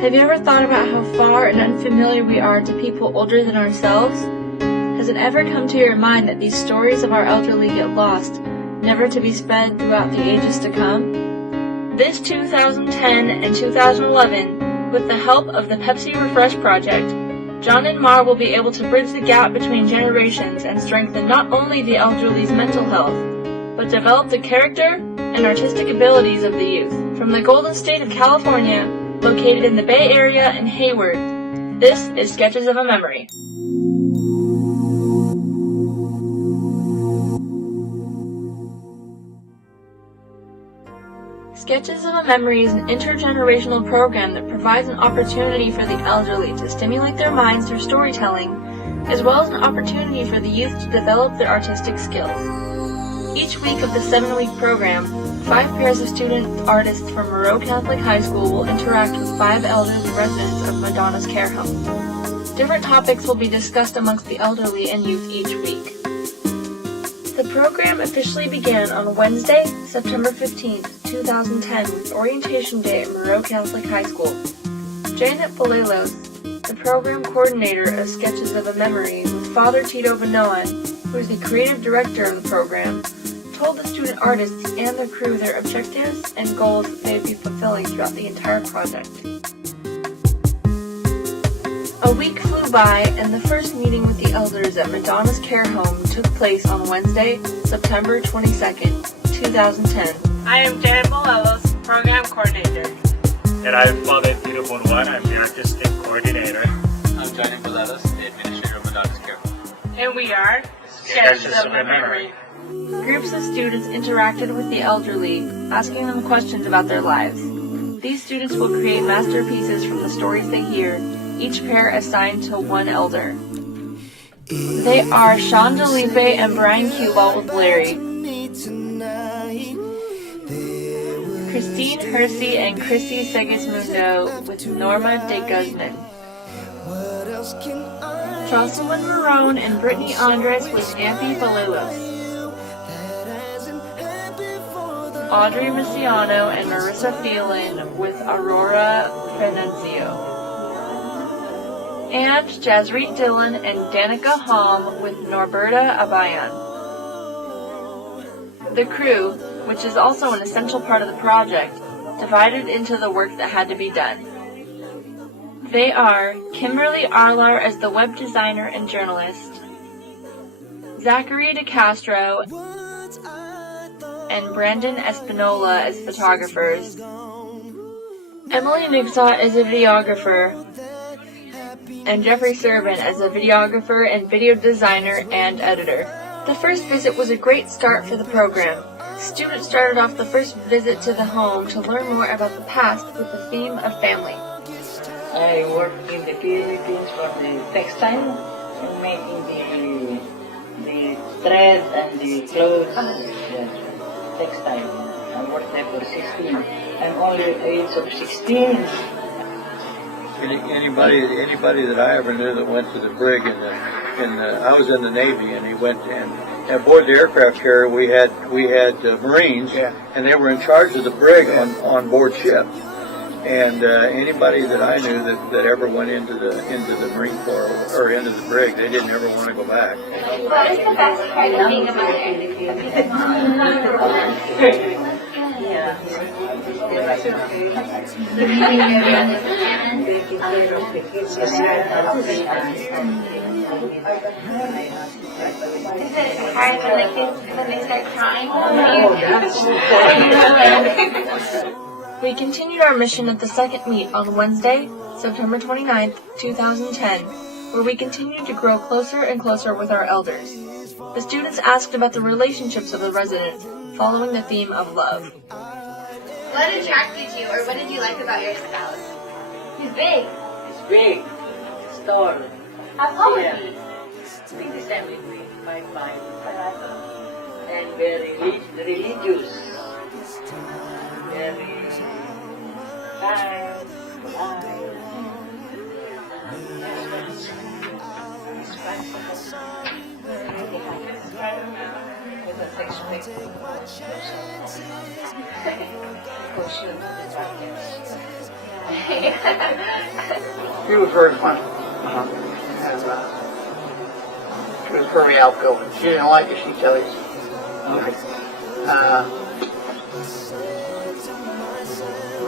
Have you ever thought about how far and unfamiliar we are to people older than ourselves? Has it ever come to your mind that these stories of our elderly get lost, never to be spread throughout the ages to come? This 2010 and 2011, with the help of the Pepsi Refresh Project, John and Mar will be able to bridge the gap between generations and strengthen not only the elderly's mental health, but develop the character and artistic abilities of the youth. From the Golden State of California, located in the Bay Area in Hayward, this is Sketches of a Memory. Sketches of a Memory is an intergenerational program that provides an opportunity for the elderly to stimulate their minds through storytelling, as well as an opportunity for the youth to develop their artistic skills. Each week of the 7-week program, 5 pairs of student artists from Moreau Catholic High School will interact with 5 elderly residents of Madonna's care home. Different topics will be discussed amongst the elderly and youth each week. The program officially began on Wednesday, September 15th, 2010 with Orientation Day at Moreau Catholic High School. Janet Balelos, the program coordinator of Sketches of a Memory, with Father Tito Benoan, who is the creative director of the program, told the student artists and their crew their objectives and goals that they would be fulfilling throughout the entire project. A week flew by, and the first meeting with the elders at Madonna's care home took place on Wednesday, September 22nd, 2010. I am Janet Balelos, program coordinator. And I am Father Tito Benoan, I'm the artistic coordinator. I'm Johnny Balelos, the administrator of Madonna's care home. And we are Sketches of a Memory. Groups of students interacted with the elderly, asking them questions about their lives. These students will create masterpieces from the stories they hear, each pair assigned to one elder. They are Sean DeLipe and Brian Cueball with Larry, Christine Hersey and Chrissy Segismundo with Norma de Guzman, Jocelyn Marone and Brittany Andres with Amphi Balelos, Audrey Masiano and Marissa Phelan with Aurora Fenancio, and Jasreet Dillon and Danica Halm with Norberta Abayan. The crew, which is also an essential part of the project, divided into the work that had to be done. They are Kimberly Arlar as the web designer and journalist, Zachary DeCastro and Brandon Espinola as photographers, Emily Nigsaw as a videographer, and Jeffrey Serban as a videographer and video designer and editor. The first visit was a great start for the program. Students started off the first visit to the home to learn more about the past with the theme of family. I worked in the Philippines for the textile and making the thread and the clothes. Yes, textile. I worked there for 16. I'm only at the age of 16. Anybody that I ever knew that went to the brig I was in the Navy, and he went and aboard the aircraft carrier we had Marines, and they were in charge of the brig on board ship. And anybody that I knew that ever went into the Marine Corps or into the brig, they didn't ever want to go back. What is the best part of being a Is it hard when the kids start crying? We continued our mission at the second meet on Wednesday, September 29th, 2010, where we continued to grow closer and closer with our elders. The students asked about the relationships of the residents, following the theme of love. What attracted you, or what did you like about your spouse? He's big. It's big. It's tall. How tall is he? I think the same between 5'5" and very religious. Very kind, polite. She was very funny. And she was very outgoing. She didn't like it, she'd tell you.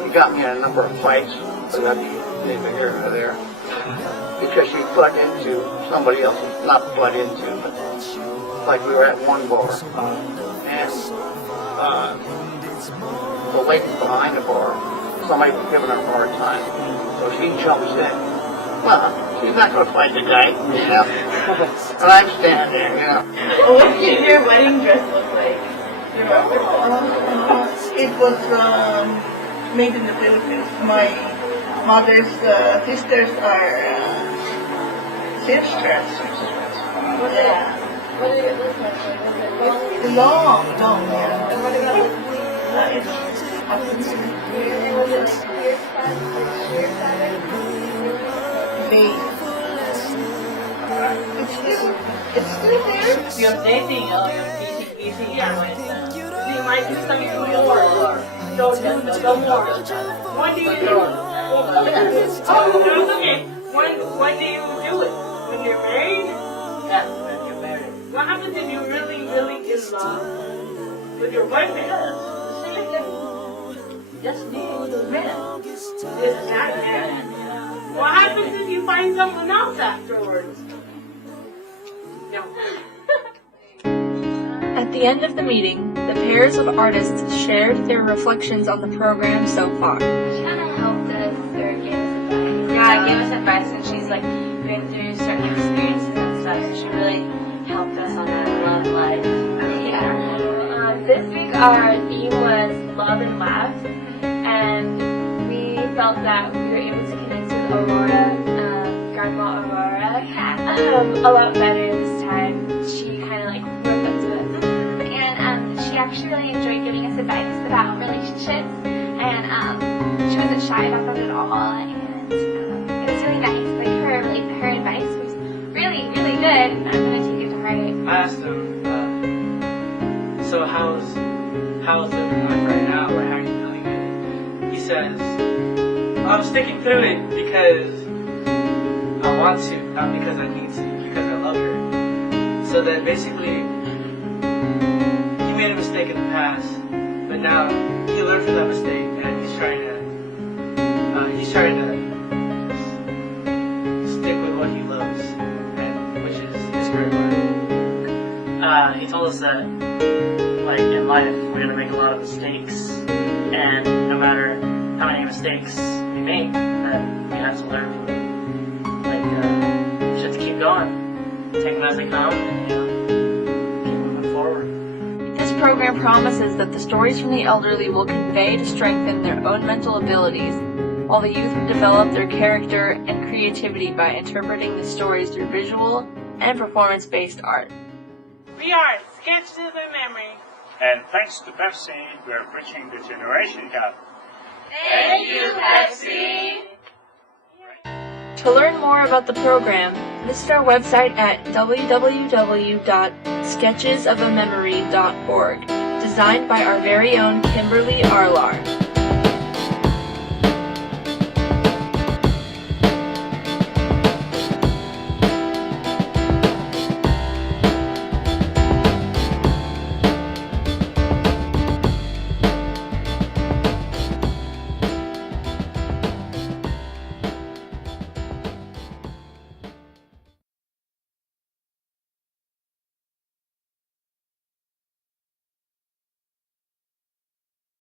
She got me in a number of fights, but that'd be neither here nor there. Because she butt into somebody else's, not butt into, but like we were at one bar. And the lady behind the bar, somebody was giving her a hard time. So she jumps in. Well, she's not going to fight the guy, you know. And I'm standing there, you know. What did your wedding dress look like? It was made in the Philippines. My mother's sisters are seamstress. What did it look like? Was it Long, yeah. And what about the It's up to me. and was it like sheer fabric? Lace. It's still there. You're dating or you're busy You might do something more. no more. When do you do it? Oh, that's okay. When do you do it? When you're married? Yeah, when you're married. What happens if you're really, really in love with your boyfriend? Just need a minute. It's not bad. What happens if you find someone else afterwards? No. At the end of the meeting, the pairs of artists shared their reflections on the program so far. She kind of helped us or gave us advice. Yeah, gave us advice, and she's like been through certain experiences and stuff, so she really helped us on that love life. This week our theme was love and laugh, and we felt that we were able to connect with Aurora, Grandma Aurora, a lot better this time. She kind of like worked up to us. And she actually really enjoyed giving us advice about relationships, and she wasn't shy about that at all, and it was really nice. Like her advice was really, really good, and I'm going to take it to heart. I asked him, so how's living life right now, or how are you feeling it? He says, I'm sticking through it because I want to, not because I need to, because I love her. So that basically, he made a mistake in the past, but now he learned from that mistake, and he's trying to stick with what he loves, and which is his career. He told us that, like in life, we're gonna make a lot of mistakes, and no matter how many mistakes we make, that we have to learn from them. Like, just keep going, take them as they come, and keep moving forward. This program promises that the stories from the elderly will convey to strengthen their own mental abilities, while the youth develop their character and creativity by interpreting the stories through visual and performance-based art. We are Sketches of Memory. And thanks to Pepsi, we are bridging the generation gap. Thank you, Pepsi! To learn more about the program, visit our website at www.sketchesofamemory.org, designed by our very own Kimberly Arlar.